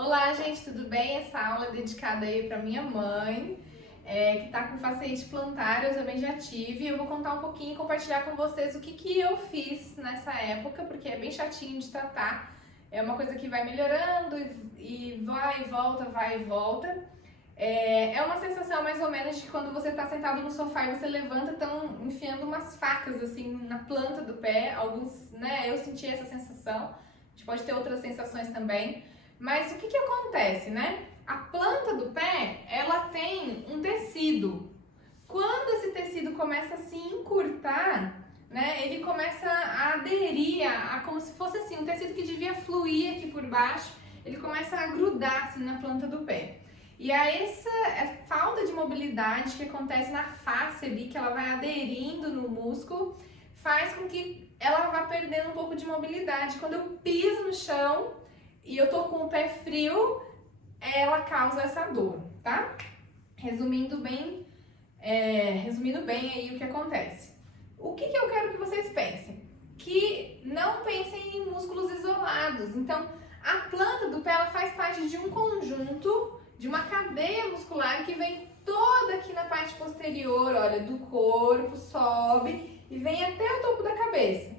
Olá, gente, tudo bem? Essa aula é dedicada aí para minha mãe, que tá com fasciite plantar, eu também já tive. Eu vou contar um pouquinho e compartilhar com vocês o que eu fiz nessa época, porque é bem chatinho de tratar. É uma coisa que vai melhorando e vai e volta, vai e volta. É uma sensação mais ou menos de que quando você tá sentado no sofá e você levanta, estão enfiando umas facas assim na planta do pé. Alguns, né? Eu senti essa sensação. A gente pode ter outras sensações também. Mas o que acontece, né? A planta do pé, ela tem um tecido. Quando esse tecido começa a se encurtar, né? Ele começa a aderir a como se fosse assim, um tecido que devia fluir aqui por baixo, ele começa a grudar assim na planta do pé. E aí essa falta de mobilidade que acontece na face ali, que ela vai aderindo no músculo, faz com que ela vá perdendo um pouco de mobilidade. Quando eu piso no chão e eu tô com o pé frio, ela causa essa dor, tá? Resumindo bem aí o que acontece. O que eu quero que vocês pensem? Que não pensem em músculos isolados. Então, a planta do pé, ela faz parte de um conjunto, de uma cadeia muscular que vem toda aqui na parte posterior, olha, do corpo, sobe e vem até o topo da cabeça.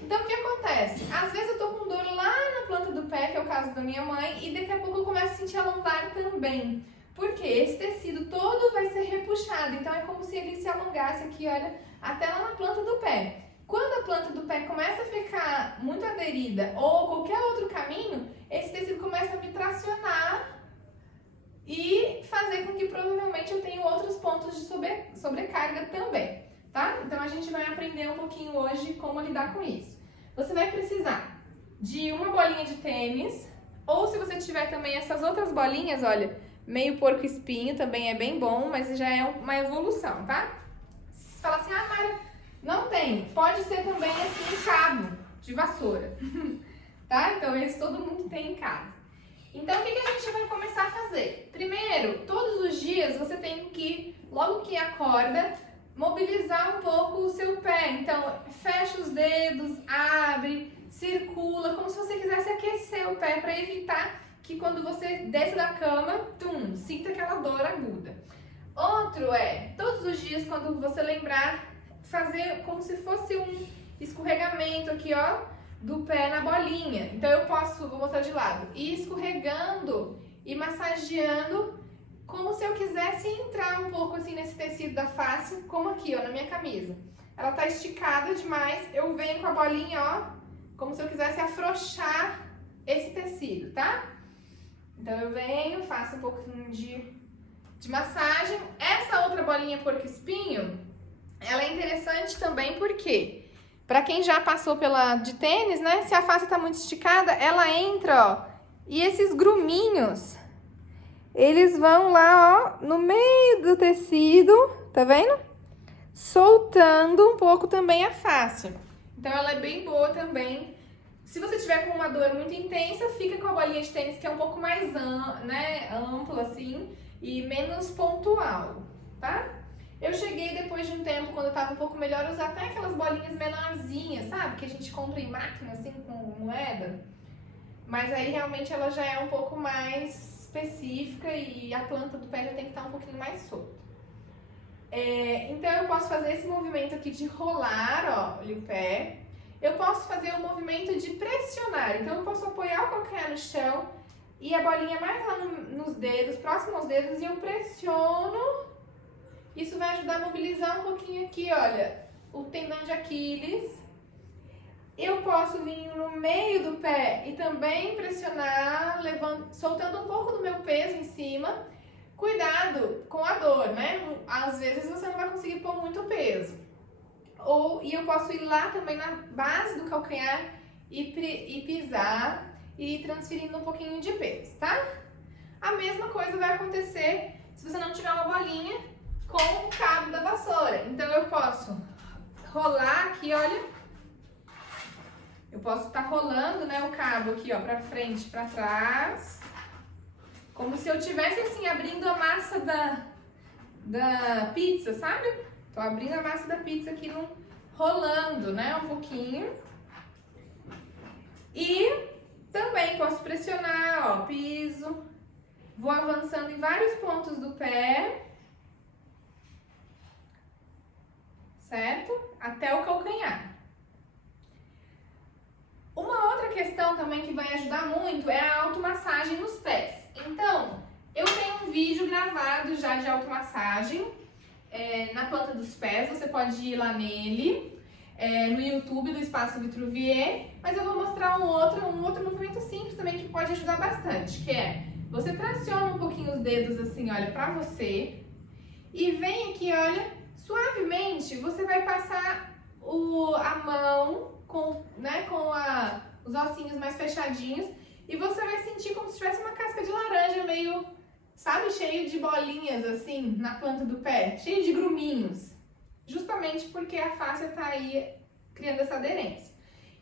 Então, o que acontece? Às vezes eu tô com dor lá na planta do pé, que é o caso da minha mãe, e daqui a pouco eu começo a sentir a lombar também. Porque esse tecido todo vai ser repuxado, então é como se ele se alongasse aqui, olha, até lá na planta do pé. Quando a planta do pé começa a ficar muito aderida ou qualquer outro caminho, esse tecido começa a me tracionar e fazer com que provavelmente eu tenha outros pontos de sobrecarga também. Tá? Então a gente vai aprender um pouquinho hoje como lidar com isso. Você vai precisar de uma bolinha de tênis, ou se você tiver também essas outras bolinhas, olha, meio porco-espinho também é bem bom, mas já é uma evolução, tá? Você fala assim, Mayra, não tem. Pode ser também assim um cabo de vassoura, tá? Então esse todo mundo tem em casa. Então o que a gente vai começar a fazer? Primeiro, todos os dias você tem que, logo que acorda, mobilizar um pouco o seu pé. Então, fecha os dedos, abre, circula, como se você quisesse aquecer o pé para evitar que quando você desce da cama, sinta aquela dor aguda. Outro todos os dias, quando você lembrar, fazer como se fosse um escorregamento aqui, ó, do pé na bolinha. Então, eu posso, vou mostrar de lado, ir escorregando e massageando como se eu quisesse entrar um pouco assim nesse tecido da face, como aqui, ó, na minha camisa. Ela tá esticada demais, eu venho com a bolinha, ó, como se eu quisesse afrouxar esse tecido, tá? Então eu venho, faço um pouquinho de massagem. Essa outra bolinha porco-espinho, ela é interessante também porque, pra quem já passou pela de tênis, né, se a face tá muito esticada, ela entra, ó, e esses gruminhos, eles vão lá, ó, no meio do tecido, tá vendo? Soltando um pouco também a face. Então ela é bem boa também. Se você tiver com uma dor muito intensa, fica com a bolinha de tênis que é um pouco mais ampla assim e menos pontual, tá? Eu cheguei depois de um tempo, quando eu tava um pouco melhor, a usar até aquelas bolinhas menorzinhas, sabe? Que a gente compra em máquina assim com moeda. Mas aí realmente ela já é um pouco mais específica e a planta do pé já tem que estar um pouquinho mais solta. Então eu posso fazer esse movimento aqui de rolar, ó, o pé. Eu posso fazer o movimento de pressionar. Então eu posso apoiar o calcanhar no chão e a bolinha mais lá nos dedos, próximo aos dedos, e eu pressiono. Isso vai ajudar a mobilizar um pouquinho aqui, olha, o tendão de Aquiles. Eu posso vir no meio do pé e também pressionar, soltando um pouco do meu peso em cima. Cuidado com a dor, né? Às vezes você não vai conseguir pôr muito peso. E eu posso ir lá também na base do calcanhar e pisar e ir transferindo um pouquinho de peso, tá? A mesma coisa vai acontecer se você não tiver uma bolinha com o cabo da vassoura. Então eu posso rolar aqui, olha. Eu posso estar rolando, né, o cabo aqui, ó, pra frente, pra trás. Como se eu estivesse, assim, abrindo a massa da pizza, sabe? Tô abrindo a massa da pizza aqui, rolando, né, um pouquinho. E Também posso pressionar, ó, piso. Vou avançando em vários pontos do pé. Certo? Até o calcanhar. Uma outra questão também que vai ajudar muito é a automassagem nos pés. Então, eu tenho um vídeo gravado já de automassagem na planta dos pés. Você pode ir lá nele, no YouTube do Espaço Vitruvier. Mas eu vou mostrar um outro movimento simples também que pode ajudar bastante, que é você traciona um pouquinho os dedos assim, olha, pra você. E vem aqui, olha, suavemente você vai passar a mão com os ossinhos mais fechadinhos e você vai sentir como se tivesse uma casca de laranja meio, sabe, cheio de bolinhas assim na planta do pé, cheio de gruminhos, justamente porque a fáscia tá aí criando essa aderência.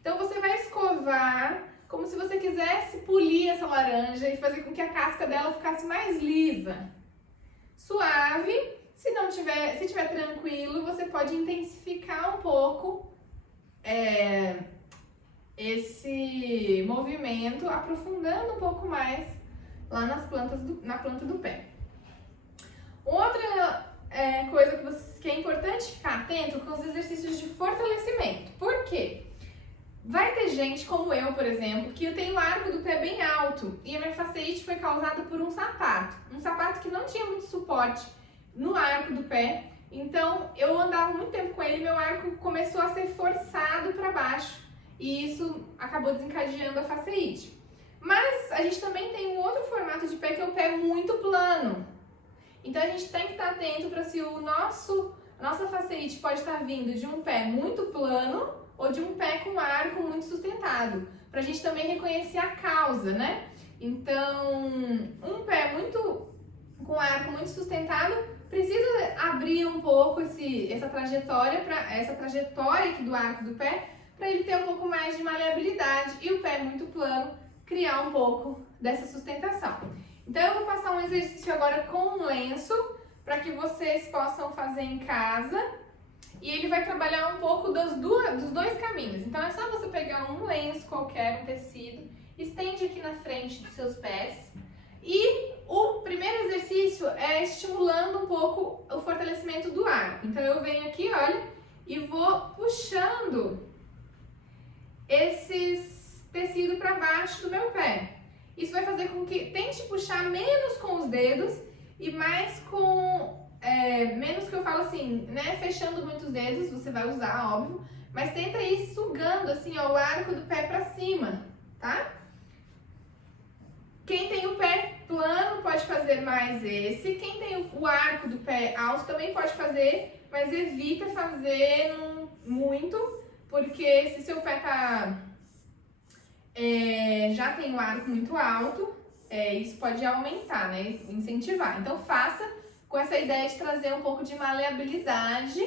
Então você vai escovar como se você quisesse polir essa laranja e fazer com que a casca dela ficasse mais lisa, suave. Se tiver tranquilo, você pode intensificar um pouco esse movimento, aprofundando um pouco mais lá na planta do pé. Outra coisa que é importante ficar atento com os exercícios de fortalecimento. Por quê? Vai ter gente como eu, por exemplo, que eu tenho o arco do pé bem alto e a minha fasciite foi causada por um sapato que não tinha muito suporte no arco do pé. Então eu andava muito tempo com ele, meu arco começou a ser forçado para baixo e isso acabou desencadeando a fasciite. Mas a gente também tem um outro formato de pé que é o pé muito plano. Então a gente tem que estar atento para se a nossa fasciite pode estar vindo de um pé muito plano ou de um pé com arco muito sustentado, para a gente também reconhecer a causa, né? Então, um pé com arco muito sustentado precisa abrir um pouco essa trajetória aqui do arco do pé para ele ter um pouco mais de maleabilidade e o pé muito plano criar um pouco dessa sustentação. Então eu vou passar um exercício agora com um lenço para que vocês possam fazer em casa e ele vai trabalhar um pouco dos dois caminhos. Então é só você pegar um lenço qualquer, um tecido, estende aqui na frente dos seus pés. E o primeiro exercício é estimulando um pouco o fortalecimento do arco. Então eu venho aqui, olha, e vou puxando esses tecidos para baixo do meu pé. Isso vai fazer com que tente puxar menos com os dedos e mais com menos que eu falo assim, né? Fechando muito os dedos, você vai usar, óbvio, mas tenta ir sugando assim, ó, o arco do pé para cima, tá? Quem tem o pé plano pode fazer mais esse. Quem tem o arco do pé alto também pode fazer, mas evita fazer muito, porque se seu pé já tem o arco muito alto, isso pode aumentar, né? Incentivar. Então faça com essa ideia de trazer um pouco de maleabilidade,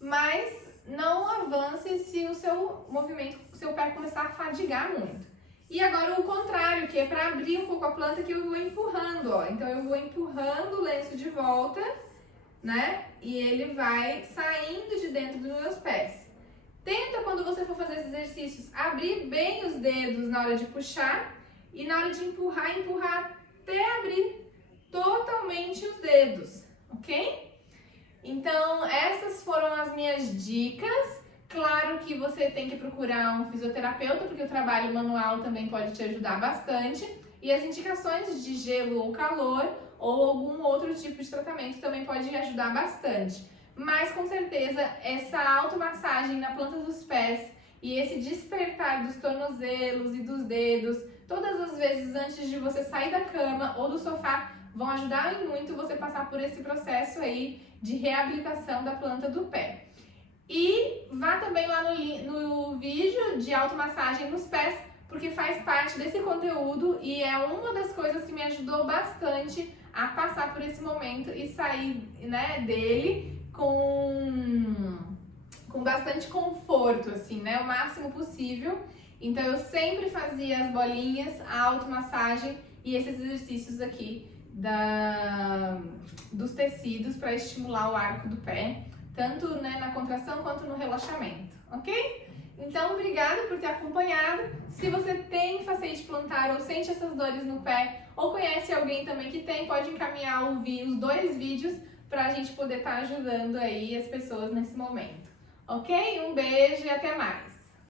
mas não avance se o seu movimento, o seu pé começar a fadigar muito. E agora o contrário, que é para abrir um pouco a planta, que eu vou empurrando, ó. Então eu vou empurrando o lenço de volta, né? E ele vai saindo de dentro dos meus pés. Tenta, quando você for fazer esses exercícios, abrir bem os dedos na hora de puxar e na hora de empurrar até abrir totalmente os dedos, ok? Então, essas foram as minhas dicas. Claro que você tem que procurar um fisioterapeuta, porque o trabalho manual também pode te ajudar bastante. E as indicações de gelo ou calor ou algum outro tipo de tratamento também pode ajudar bastante. Mas com certeza essa automassagem na planta dos pés e esse despertar dos tornozelos e dos dedos, todas as vezes antes de você sair da cama ou do sofá, vão ajudar muito você passar por esse processo aí de reabilitação da planta do pé. E vá também lá no vídeo de automassagem nos pés, porque faz parte desse conteúdo e é uma das coisas que me ajudou bastante a passar por esse momento e sair, né, dele com bastante conforto, assim, né, o máximo possível. Então eu sempre fazia as bolinhas, a automassagem e esses exercícios aqui dos tecidos para estimular o arco do pé, tanto, né, na contração quanto no relaxamento, ok? Então, obrigada por ter acompanhado. Se você tem fasciite plantar ou sente essas dores no pé, ou conhece alguém também que tem, pode encaminhar os 2 vídeos para a gente poder estar ajudando aí as pessoas nesse momento. Ok? Um beijo e até mais!